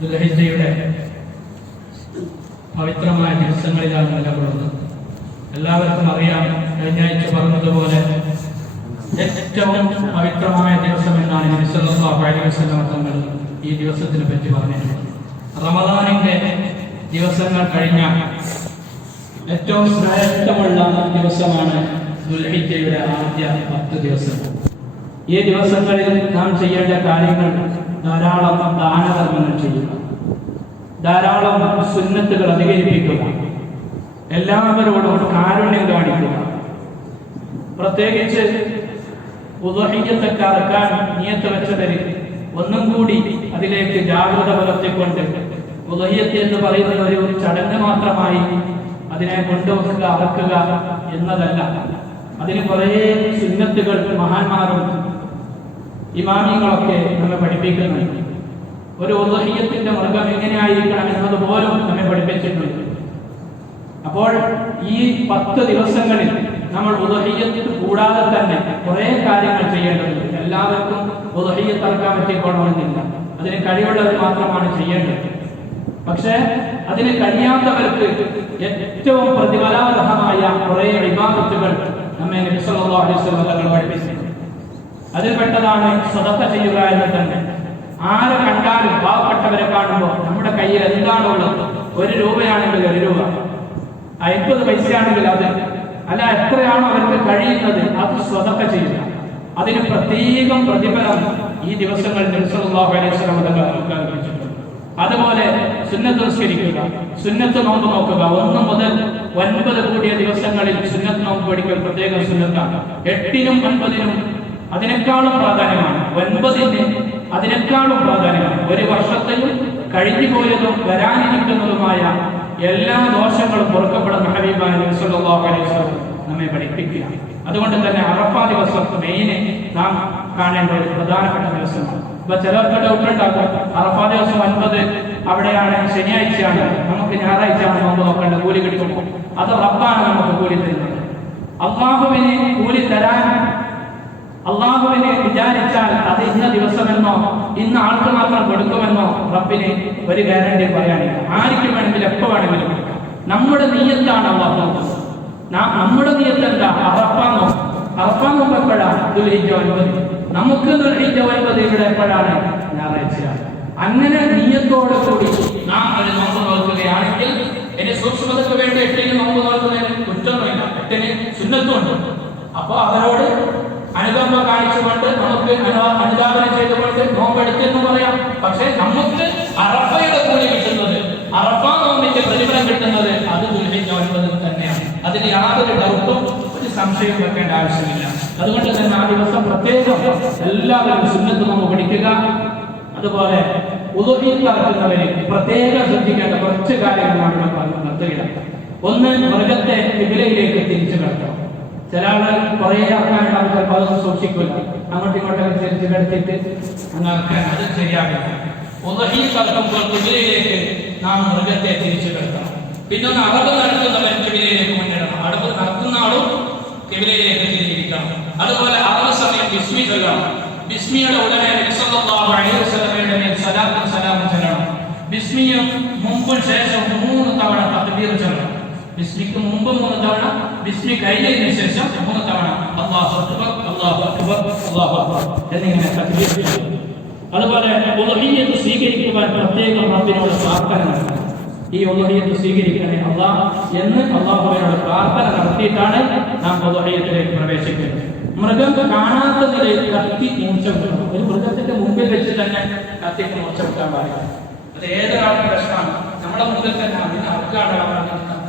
ദുൽഹിജയുടെ പവിത്രമായ ദിവസങ്ങളിലാണ് നിലകൊള്ളുന്നത് എല്ലാവർക്കും അറിയാം കഴിഞ്ഞ ആഴ്ച പറഞ്ഞതുപോലെ ഏറ്റവും പവിത്രമായ ദിവസം എന്നാണ് നബി സല്ലല്ലാഹു അലൈഹി വസല്ലം തങ്ങൾ ഈ ദിവസത്തിനെ പറ്റി പറഞ്ഞിട്ടുള്ളത്. റമദാനിന്റെ ദിവസങ്ങൾ കഴിഞ്ഞ ഏറ്റവും ശ്രേഷ്ഠമുള്ള ദിവസമാണ് ദുൽഹിജയുടെ ആദ്യ പത്ത് ദിവസം. ഈ ദിവസങ്ങളിൽ നാം ചെയ്യേണ്ട കാര്യങ്ങൾ ധാരാളം ദാനധർമ്മങ്ങൾ ചെയ്യുക. ധാരാളം സുന്നത്തുകൾ അധികരിപ്പിക്കുക. എല്ലാവരോടും കാരുണ്യം കാണിക്കുക. പ്രത്യേകിച്ച് ഉദഹിയത്തൊക്കെ അറക്കാൻ നിയത്ത് വെച്ചവര് ഒന്നും കൂടി അതിലേക്ക് ജാഗ്രത പുലർത്തിക്കൊണ്ട് ഉദഹിയത്ത് എന്ന് പറയുന്നത് ഒരു ചടങ്ങ് മാത്രമായി അതിനെ കൊണ്ടുവക്കുക അറക്കുക എന്നതല്ല. അതിന് കുറേ സുന്നത്തുകൾ മഹാന്മാരും ഇമാമിങ്ങളൊക്കെ നമ്മെ പഠിപ്പിക്കുന്നുണ്ട്. ഒരു ഉദഹിയത്തിന്റെ മൃഗം എങ്ങനെയായിരിക്കണം എന്നത് പോലും നമ്മെ പഠിപ്പിച്ചിട്ടുണ്ട്. അപ്പോൾ ഈ പത്ത് ദിവസങ്ങളിൽ നമ്മൾ ഉദഹിയത്ത് കൂടാതെ തന്നെ കുറെ കാര്യങ്ങൾ ചെയ്യേണ്ടതുണ്ട്. എല്ലാവർക്കും ഉദഹയ്യത്തിറക്കാൻ പറ്റിക്കൊള്ളണമെന്നില്ല. അതിന് കഴിവുള്ളവർ മാത്രമാണ് ചെയ്യേണ്ടത്. പക്ഷേ അതിന് കഴിയാത്തവർക്ക് ഏറ്റവും പ്രതിഫലാർഹമായ കുറേ വിവാദത്തുകൾ നമ്മെ നബി സല്ലല്ലാഹു അലൈഹി വസല്ലം പഠിപ്പിച്ചിട്ടുണ്ട് അതിൽപ്പെട്ടതാണ് സ്വതക്ക ചെയ്യുക എന്ന് തന്നെ. ആരെ കണ്ടാലും പാവപ്പെട്ടവരെ കാണുമ്പോൾ നമ്മുടെ കയ്യിൽ എന്താണോ ഉള്ളത്? ഒരു രൂപയാണെങ്കിൽ ഒരു രൂപ. അൻപത് പൈസയാണെങ്കിൽ അത്. അല്ല എത്രയാണോ അവർക്ക് കഴിയുന്നത് അത് സ്വതക്ക ചെയ്യുക. അതിന് പ്രത്യേകം പ്രതിഫലം ഈ ദിവസങ്ങളിൽ അതുപോലെ സുന്നത്ത് നിസ്കരിക്കുക സുന്നത്ത് നോമ്പ് നോക്കുക. ഒന്ന് മുതൽ ഒൻപത് കൂടിയ ദിവസങ്ങളിൽ സുന്നത്ത് നോമ്പ് പഠിക്കൽ പ്രത്യേകം സുന്നത്താണ്. എട്ടിനും ഒൻപതിനും അതിനേക്കാളും പ്രാധാന്യമാണ്. ഒൻപതിന് അതിനേക്കാളും പ്രാധാന്യമാണ്. ഒരു വർഷത്തെയും കഴിഞ്ഞു പോയതും വരാനിരിക്കുന്നതുമായ എല്ലാ ദോഷങ്ങളും പൊറുക്കപ്പെടുന്ന വസല്ലം നമ്മെ പഠിപ്പിക്കുക. അതുകൊണ്ട് തന്നെ അറഫ ദിവസം മെയിനെ നാം കാണേണ്ട ഒരു പ്രധാനപ്പെട്ട ദിവസമാണ്. ഇപ്പൊ ചിലർക്ക് ഡൗട്ട് ഉണ്ടാക്കും അറഫ ദിവസം ഒൻപത് അവിടെയാണ് ശനിയാഴ്ചയാണ്. നമുക്ക് ഞായറാഴ്ചയാണ് നോമ്പ് നോക്കേണ്ട കൂലി കിട്ടുമ്പോൾ. അത് റബ്ബാണ് നമുക്ക് കൂലി തരുന്നത്. അള്ളാഹുവിനെ കൂലി തരാൻ അള്ളാഹുവിനെ വിചാരിച്ചാൽ അത് ഇന്ന ദിവസമെന്നോ ഇന്ന ആൾക്ക് മാത്രം കൊടുക്കുമെന്നോ റബ്ബിന് ഒരു ഗ്യാരണ്ടി പറയാനില്ല. ആർക്ക് വേണമെങ്കിലും എപ്പോ വേണമെങ്കിലും നമ്മുടെ നീയത്താണ് അള്ളാഹു നമ്മുടെ നീയത്തല്ല അറപ്പാന്നോ അറപ്പാന്നോ എപ്പോഴാണ്? നമുക്ക് ദുൽഹിജ ഒൻപത് ഇവിടെ എപ്പോഴാണ്? അങ്ങനെ നീയത്തോടെ കൂടി നാം ഒരു നോമ്പ് നോക്കുകയാണെങ്കിൽ എന്റെ സൂക്ഷ്മതയ്ക്ക് വേണ്ടി എട്ടിന് നോമ്പ് നോക്കുന്നതിന് കുറ്റമൊന്നുമില്ല. എട്ടിന് ചിഹ്നത്തുണ്ട് അപ്പൊ അവരോട് അനുകമ്പ കാണിച്ചുകൊണ്ട് നമുക്ക് അനുദാപനം ചെയ്തുകൊണ്ട് നോമ്പെടുത്തെന്ന് പറയാം. പക്ഷെ നമുക്ക് അറഫയുടെ കൂലി കിട്ടുന്നത് അറഫ നോമ്പിന്റെ പ്രതിഫലം കിട്ടുന്നത് അത് ഒൻപതിൽ തന്നെയാണ്. അതിന് യാതൊരു ഡൗട്ടും ഒരു സംശയവും വെക്കേണ്ട ആവശ്യമില്ല. അതുകൊണ്ട് തന്നെ ആ ദിവസം പ്രത്യേകം എല്ലാവരും സുന്നത്ത് നോമ്പ് പഠിക്കുക. അതുപോലെ ഉദുഹിത്തറക്കുന്നവര് പ്രത്യേകം ശ്രദ്ധിക്കേണ്ട കുറച്ച് കാര്യങ്ങളാണ് നമ്മൾ പറഞ്ഞു ഒന്ന് മൃഗത്തെ വിപുലയിലേക്ക് തിരിച്ചു കിടക്കണം ചില ആളുകൾ കുറേ ആൾക്കാരുണ്ടാവും ചിലപ്പോൾ അതൊന്നും സൂക്ഷിക്കില്ല അങ്ങോട്ടും ഇങ്ങോട്ടൊക്കെ തിരിച്ചു അങ്ങനെ അത് ശരിയാകില്ല ഉദഹി കറക്കുമ്പോൾ കുതിരയിലേക്ക് നാം മൃഗത്തെ തിരിച്ചു കിടത്തണം പിന്നെ ഒന്ന് അറബ് നടത്തുന്നവൻ കിവിലയിലേക്ക് മുന്നിടണം. അറബ് നടത്തുന്ന ആളും കിവിലയിലേക്ക് തിരിഞ്ഞിരിക്കണം. അതുപോലെ അറബ് സമയം ബിസ്മി ചൊല്ലണം. ബിസ്മിയുടെ ഉടനെ സലാത്തും സലാമും ചൊല്ലണം. ബിസ്മിയും മുമ്പും ശേഷവും മൂന്ന് തവണ തക്ബീർ ചൊല്ലണം. ബിസ്മിക്ക് മുമ്പ് മൂന്ന് തവണ ബിസ്മി കഴിഞ്ഞതിന് ശേഷം മൂന്ന് തവണ. എന്നിങ്ങനെ അതുപോലെ ഉദഹിയത്ത് സ്വീകരിക്കുവാൻ പ്രത്യേകം റബ്ബിനോട് പ്രാർത്ഥന ഈ ഉദഹിയത്ത് സ്വീകരിക്കണേ അള്ളാ എന്ന് അള്ളാഹുവിനോട് പ്രാർത്ഥന നടത്തിയിട്ടാണ് നാം ഉദഹിയത്തിലേക്ക് പ്രവേശിക്കുന്നത്. മൃഗം കാണാത്ത നിലയിൽ കത്തി മൂർച്ച ഒരു മൃഗത്തിന്റെ മുമ്പിൽ വെച്ച് തന്നെ കത്തിക്ക് മൂർച്ച വിട്ടാൻ പാടില്ല. അത് ഏതൊരാളുടെ പ്രശ്നമാണ്. നമ്മുടെ മുമ്പിൽ തന്നെ അതിന് അവർക്കാണ്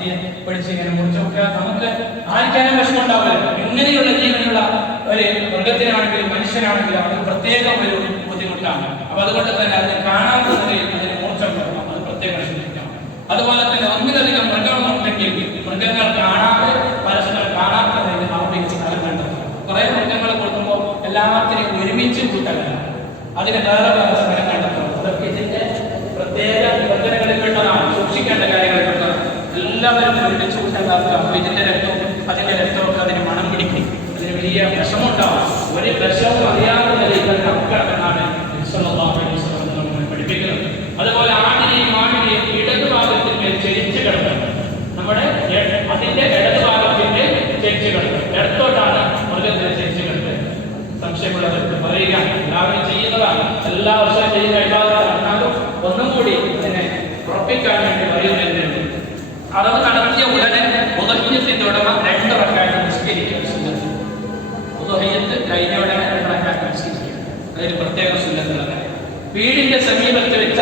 കത്തിയെ പഠിച്ച് ഇങ്ങനെ മുറിച്ച് നോക്കുക നമുക്ക് ആർക്കാനും വിഷമം ഉണ്ടാവില്ല ഇങ്ങനെയുള്ള ജീവനുള്ള ഒരു മൃഗത്തിനാണെങ്കിലും മനുഷ്യനാണെങ്കിലും അത് പ്രത്യേകം ഒരു ബുദ്ധിമുട്ടാണ്. അപ്പൊ അതുകൊണ്ട് തന്നെ അതിനെ കാണാൻ പോകുകയും അതിന് മൂർച്ച വെക്കണം അത് പ്രത്യേകം ശ്രദ്ധിക്കാം അതുപോലെ തന്നെ ഒന്നിലധികം മൃഗങ്ങളുണ്ടെങ്കിൽ മൃഗങ്ങൾ കാണാതെ പരസ്പരം കാണാത്ത അവിടെ സ്ഥലം കണ്ടെത്തും കുറെ മൃഗങ്ങൾ കൊടുക്കുമ്പോൾ എല്ലാത്തിനെയും ഒരുമിച്ച് കൂട്ടല്ല അതിന് വേറെ എല്ലാവരും വിളിച്ചു കൂട്ടാതാക്കുക അപ്പൊ ഇതിന്റെ രക്തവും അതിന്റെ രക്തമൊക്കെ അതിന് മണം പിടിക്കും. അതിന് വലിയ വിഷമുണ്ടാവും ഒരു വിഷവും അറിയാത്ത നിലയിൽ വസല്ലം നമ്മളെ പഠിപ്പിക്കുന്നത്. അതുപോലെ ആണിനെയും മാടിനെയും ഇടതുഭാഗത്തിന്മേൽ ചെരിച്ച് കിടക്കണം നമ്മുടെ അതിന്റെ ഇടതുഭാഗത്തിന്റെ ചെരിച്ച് കിടക്കണം ഇടത്തോട്ടാണ് മൃഗത്തിന് ചെരിച്ച് കിടക്കുന്നത് സംശയമുള്ളവർക്ക് പറയുക എല്ലാവരും ചെയ്യുന്നതാണ്. എല്ലാ വർഷവും ചെയ്യുന്ന എല്ലാവരും എന്നാലും ഒന്നും കൂടി ഇതിനെ ഉറപ്പിക്കാൻ വേണ്ടി പറയുന്നുണ്ട് അളവ് നടത്തിയ ഉടനെ ഉദഹ്യത്തിന്റെ ഉടമ രണ്ട് റക്കായിട്ട് നിസ്കരിക്കുക സുന്നത്ത് ഉദഹ്യത്ത് കഴിഞ്ഞ ഉടനെ രണ്ട് റക്കായിട്ട് നിസ്കരിക്കുക അതൊരു പ്രത്യേക സുന്നത്തുള്ളത് വീടിന്റെ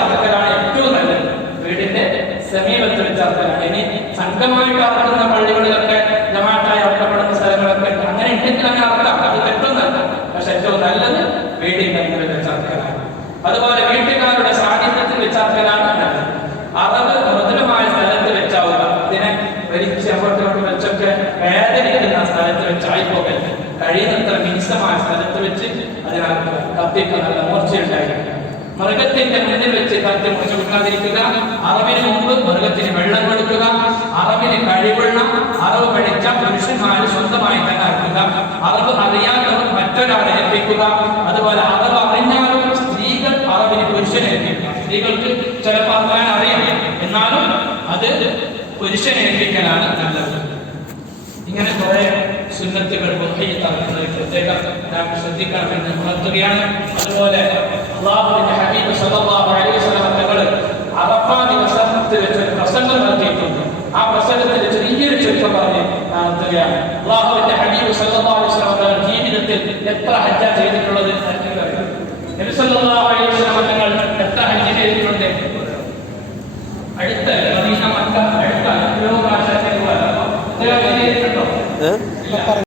സമീപത്ത് ഏറ്റവും നല്ലത്. വീടിന്റെ സമീപത്ത് വെച്ച് അറക്കലാണ് ഇനി സംഘമായിട്ട് അറക്കുന്ന പള്ളികളിലൊക്കെ ജമാട്ടായി അറക്കപ്പെടുന്ന സ്ഥലങ്ങളൊക്കെ. അങ്ങനെ ഉണ്ടെങ്കിൽ അങ്ങനെ അറക്കാം അത് തെറ്റൊന്നല്ല പക്ഷെ ഏറ്റവും നല്ലത് വീടിന്റെ അങ്ങനെ വെച്ച് അതുപോലെ വീട്ടുകാരുടെ സാന്നിധ്യത്തിൽ വെച്ച് അറക്കലാണ് നല്ലത്. അറവ് മൃദുലമായ സ്ഥലത്ത് വെച്ചാവുക. ഇതിനെ വലിച്ച് അങ്ങോട്ടോട്ട് വെച്ചൊക്കെ വേദനിക്കുന്ന സ്ഥലത്ത് വെച്ചായി പോകരുത്. കഴിയുന്നത്ര മിനുസമായ സ്ഥലത്ത് വെച്ച് അതിനകത്ത് കത്തിക്ക് നല്ല മൂർച്ചയുണ്ടായിരിക്കും. മൃഗത്തിന്റെ മുന്നിൽ വെച്ച് കത്തി മുറിച്ചു കൊടുക്കാതിരിക്കുക അറവിന് മുമ്പ് മൃഗത്തിന് വെള്ളം കൊടുക്കുക. അറവിന് കഴിവുള്ള അറവ് പഠിച്ച പുരുഷന്മാർ സ്വന്തമായി തന്നെ അറിയുക അറവ് അറിയാത്തവർ മറ്റൊരാളെ ഏൽപ്പിക്കുക. അതുപോലെ അറവ് അറിഞ്ഞാലും സ്ത്രീകൾ അറവിന് പുരുഷനെ ഏൽപ്പിക്കുക സ്ത്രീകൾക്ക് ചിലപ്പോൾ അറിയാൻ അറിയാം. എന്നാലും അത് പുരുഷനെ ഏൽപ്പിക്കലാണ് നല്ലത്. ഇങ്ങനെ കുറെ സുന്നത്തുകൾ പ്രത്യേകം നാം ശ്രദ്ധിക്കണമെന്ന് ഉണർത്തുകയാണ്. അതുപോലെ അള്ളാഹുവിന്റെ ഹബീബ് സല്ലല്ലാഹു അലൈഹി വസല്ലം തങ്ങൾ അറഫ ദിവസത്തിൽ വെച്ച് പ്രസംഗം നടത്തിയിട്ടുണ്ട്. ആ പ്രസംഗത്തിന്റെ ചെറിയൊരു ചരിത്രം പറഞ്ഞ് നടത്തുകയാണ്. അള്ളാഹുവിന്റെ ഹബീബ് സല്ലല്ലാഹു അലൈഹി വസല്ലം തങ്ങൾ ജീവിതത്തിൽ എത്ര ഹജ്ജ ചെയ്തിട്ടുള്ളത് നബി സല്ലല്ലാഹു